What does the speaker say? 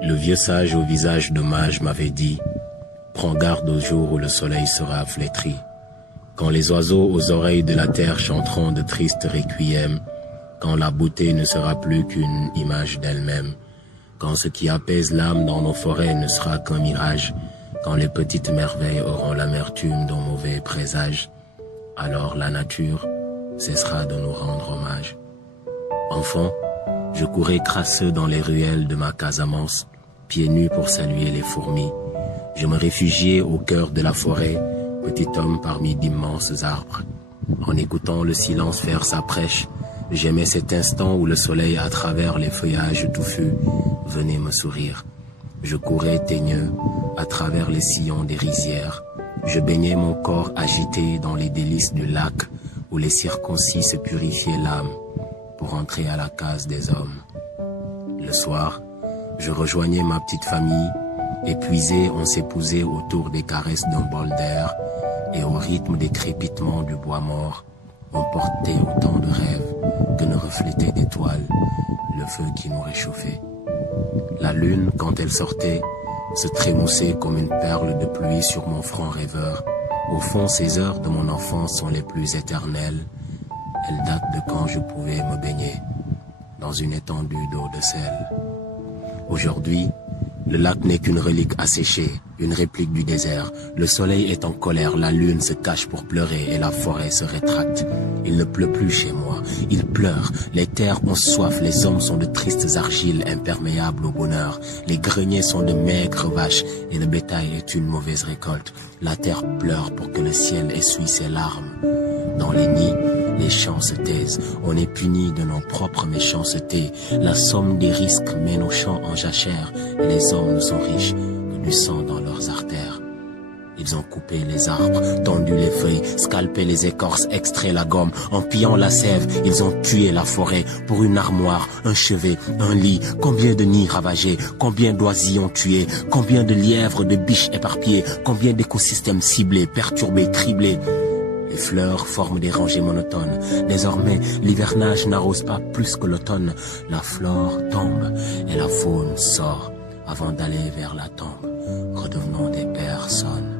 Le vieux sage au visage de mage m'avait dit « Prends garde au jour où le soleil sera flétri. Quand les oiseaux aux oreilles de la terre chanteront de tristes requiem, quand la beauté ne sera plus qu'une image d'elle-même, quand ce qui apaise l'âme dans nos forêts ne sera qu'un mirage, quand les petites merveilles auront l'amertume d'un mauvais présage, alors la nature cessera de nous rendre hommage. Enfant, je courais crasseux dans les ruelles de ma Casamance, pieds nus pour saluer les fourmis. Je me réfugiais au cœur de la forêt, petit homme parmi d'immenses arbres. En écoutant le silence faire sa prêche, j'aimais cet instant où le soleil à travers les feuillages touffus venait me sourire. Je courais teigneux à travers les sillons des rizières. Je baignais mon corps agité dans les délices du lac où les circoncis se purifiaient l'âme pour entrer à la case des hommes. Le soir, je rejoignais ma petite famille. Épuisés, on s'épousait autour des caresses d'un bol d'air et au rythme des crépitements du bois mort, on portait autant de rêves que ne reflétait d'étoiles le feu qui nous réchauffait. La lune, quand elle sortait, se trémoussait comme une perle de pluie sur mon front rêveur. Au fond, ces heures de mon enfance sont les plus éternelles. Elles datent de quand je pouvais me baigner dans une étendue d'eau de sel. Aujourd'hui, le lac n'est qu'une relique asséchée, une réplique du désert. Le soleil est en colère, la lune se cache pour pleurer et la forêt se rétracte. Il ne pleut plus chez moi, il pleure. Les terres ont soif, les hommes sont de tristes argiles imperméables au bonheur. Les greniers sont de maigres vaches et le bétail est une mauvaise récolte. La terre pleure pour que le ciel essuie ses larmes. Dans les nids, les chants se taisent, on est puni de nos propres méchancetés. La somme des risques met nos champs en jachère, et les hommes ne sont riches que du sang dans leurs artères. Ils ont coupé les arbres, tendu les feuilles, scalpé les écorces, extrait la gomme. En pillant la sève, ils ont tué la forêt pour une armoire, un chevet, un lit. Combien de nids ravagés, combien d'oisillons tués, combien de lièvres, de biches éparpillées, combien d'écosystèmes ciblés, perturbés, criblés. Les fleurs forment des rangées monotones. Désormais, l'hivernage n'arrose pas plus que l'automne. La flore tombe et la faune sort avant d'aller vers la tombe. Redevenons des personnes.